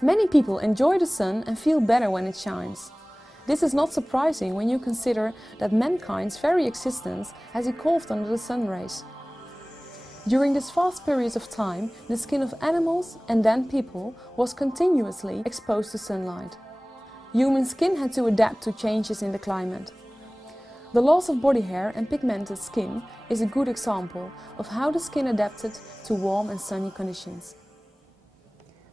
Many people enjoy the sun and feel better when it shines. This is not surprising when you consider that mankind's very existence has evolved under the sun rays. During this vast period of time, the skin of animals and then people was continuously exposed to sunlight. Human skin had to adapt to changes in the climate. The loss of body hair and pigmented skin is a good example of how the skin adapted to warm and sunny conditions.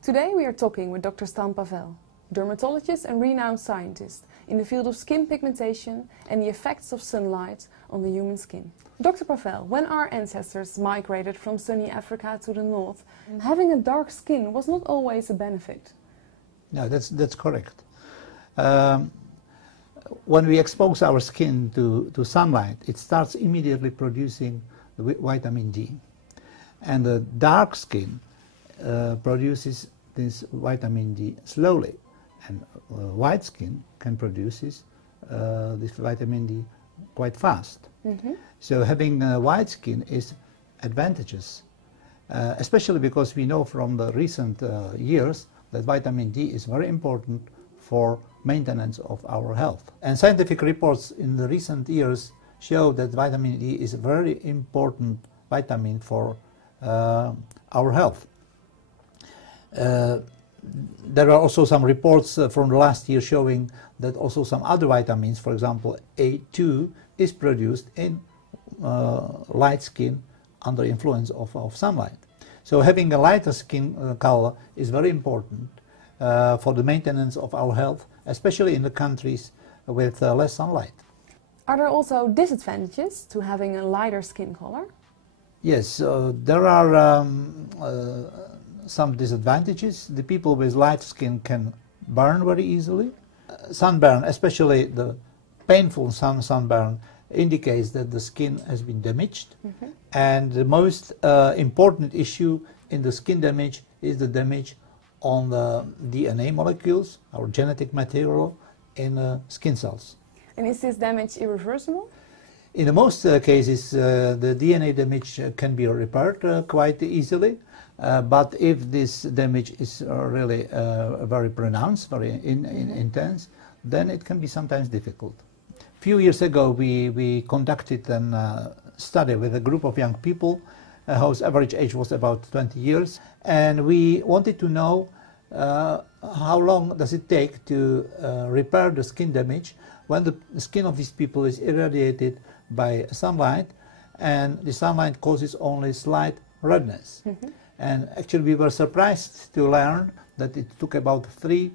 Today we are talking with Dr Pavel, dermatologist and renowned scientist in the field of skin pigmentation and the effects of sunlight on the human skin. Dr Pavel, when our ancestors migrated from sunny Africa to the north, having a dark skin was not always a benefit. No, that's correct. When we expose our skin to sunlight, it starts immediately producing the vitamin D. And the dark skin produces this vitamin D slowly. And white skin can produce this vitamin D quite fast. So having white skin is advantageous, especially because we know from the recent years that vitamin D is very important for maintenance of our health. And scientific reports in the recent years show that vitamin D is a very important vitamin for our health. There are also some reports from the last year showing that also some other vitamins, for example A2, is produced in light skin under influence of sunlight. So having a lighter skin color is very important for the maintenance of our health, especially in the countries with less sunlight. Are there also disadvantages to having a lighter skin color? Yes, there are some disadvantages. The people with light skin can burn very easily. Sunburn, especially the painful sunburn, indicates that the skin has been damaged. And the most important issue in the skin damage is the damage on the DNA molecules, our genetic material, in skin cells. And is this damage irreversible? In the most cases, the DNA damage can be repaired quite easily. But if this damage is really very pronounced, very intense, then it can be sometimes difficult. A few years ago, we conducted a study with a group of young people whose average age was about 20 years. And we wanted to know how long does it take to repair the skin damage when the skin of these people is irradiated by sunlight, and the sunlight causes only slight redness. And actually we were surprised to learn that it took about 3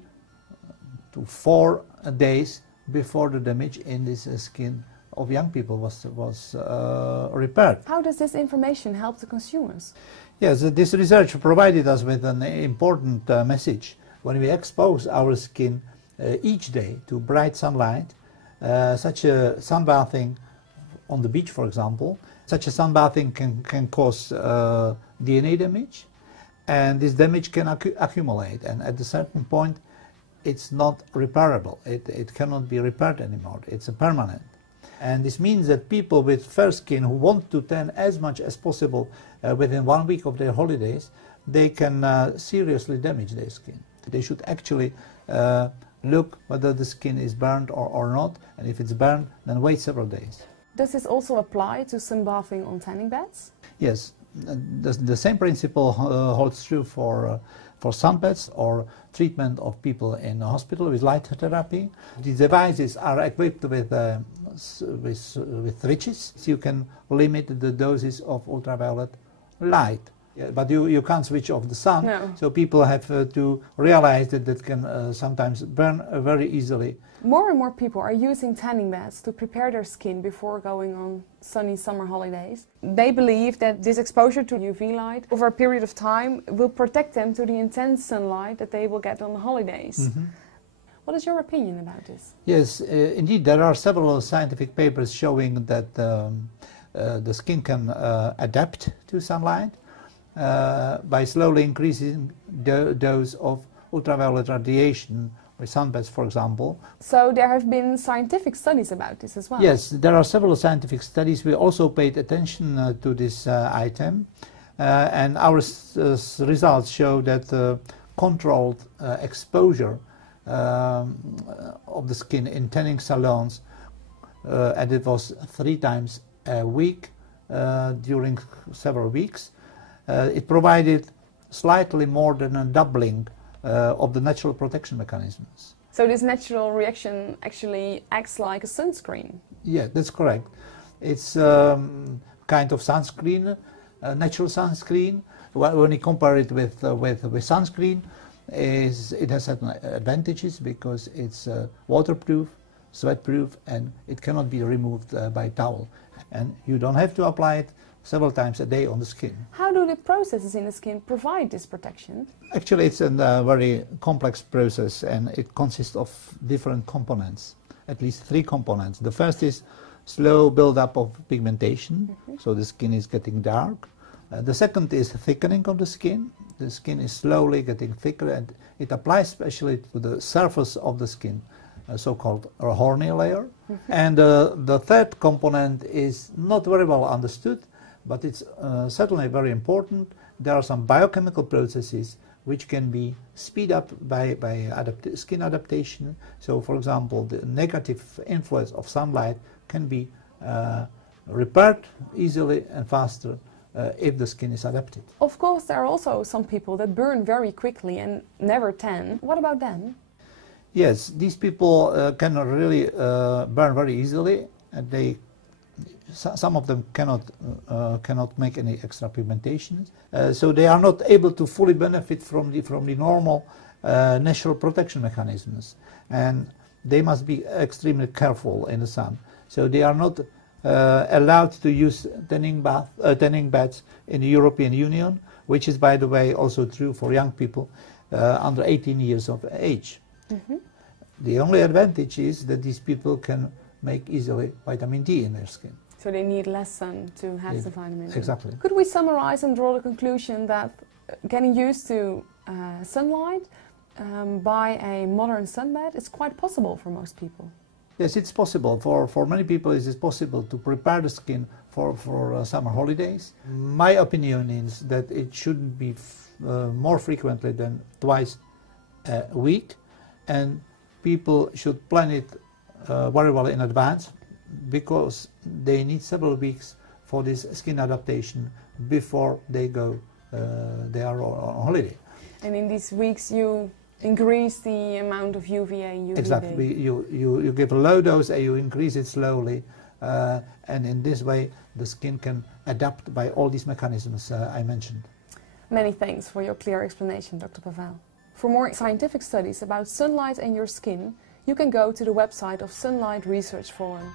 to 4 days before the damage in this skin of young people was repaired. How does this information help the consumers? Yes, this research provided us with an important message. When we expose our skin each day to bright sunlight, such a sunbathing on the beach, for example, such a sunbathing can cause DNA damage, and this damage can accumulate, and at a certain point it's not repairable. It cannot be repaired anymore. It's a permanent. And this means that people with fair skin who want to tan as much as possible within 1 week of their holidays, they can seriously damage their skin. They should actually look whether the skin is burned or not, and if it's burned, then wait several days. Does this also apply to sunbathing on tanning beds? Yes, the same principle holds true for sunbeds or treatment of people in a hospital with light therapy. The devices are equipped with switches, so you can limit the doses of ultraviolet light. But you can't switch off the sun, no. So people have to realize that that can sometimes burn very easily. More and more people are using tanning beds to prepare their skin before going on sunny summer holidays. They believe that this exposure to UV light over a period of time will protect them to the intense sunlight that they will get on the holidays. What is your opinion about this? Yes, indeed, there are several scientific papers showing that the skin can adapt to sunlight by slowly increasing the dose of ultraviolet radiation with sunbeds, for example. So there have been scientific studies about this as well? Yes, there are several scientific studies. We also paid attention to this item, and our results show that controlled exposure of the skin in tanning salons, and it was 3 times a week during several weeks. It provided slightly more than a doubling of the natural protection mechanisms. So this natural reaction actually acts like a sunscreen? Yeah, that's correct. It's kind of sunscreen, natural sunscreen. When you compare it with sunscreen, it has certain advantages because it's waterproof, sweat-proof, and it cannot be removed by towel. And you don't have to apply it several times a day on the skin. How do the processes in the skin provide this protection? Actually, it's a very complex process, and it consists of different components, at least 3 components. The first is slow build-up of pigmentation, so the skin is getting dark. The second is thickening of the skin. The skin is slowly getting thicker, and it applies especially to the surface of the skin, a so-called horny layer. And the third component is not very well understood, but it's certainly very important. There are some biochemical processes which can be speed up by skin adaptation. So, for example, the negative influence of sunlight can be repaired easily and faster if the skin is adapted. Of course, there are also some people that burn very quickly and never tan. What about them? Yes, these people can really burn very easily, and some of them cannot make any extra pigmentation, so they are not able to fully benefit from the normal natural protection mechanisms, and they must be extremely careful in the sun. So they are not allowed to use tanning beds in the European Union, which is, by the way, also true for young people under 18 years of age. The only advantage is that these people can make easily vitamin D in their skin. So they need less sun to have the vitamin D. Exactly. Could we summarize and draw the conclusion that getting used to sunlight by a modern sunbed is quite possible for most people? Yes, it's possible. For many people it is possible to prepare the skin for summer holidays. My opinion is that it should be more frequently than twice a week, and people should plan it very well in advance, because they need several weeks for this skin adaptation before they are on holiday. And in these weeks you increase the amount of UVA and UVB. Exactly. You give a low dose and you increase it slowly, and in this way the skin can adapt by all these mechanisms I mentioned. Many thanks for your clear explanation, Dr. Pavel. For more scientific studies about sunlight and your skin, you can go to the website of Sunlight Research Forum.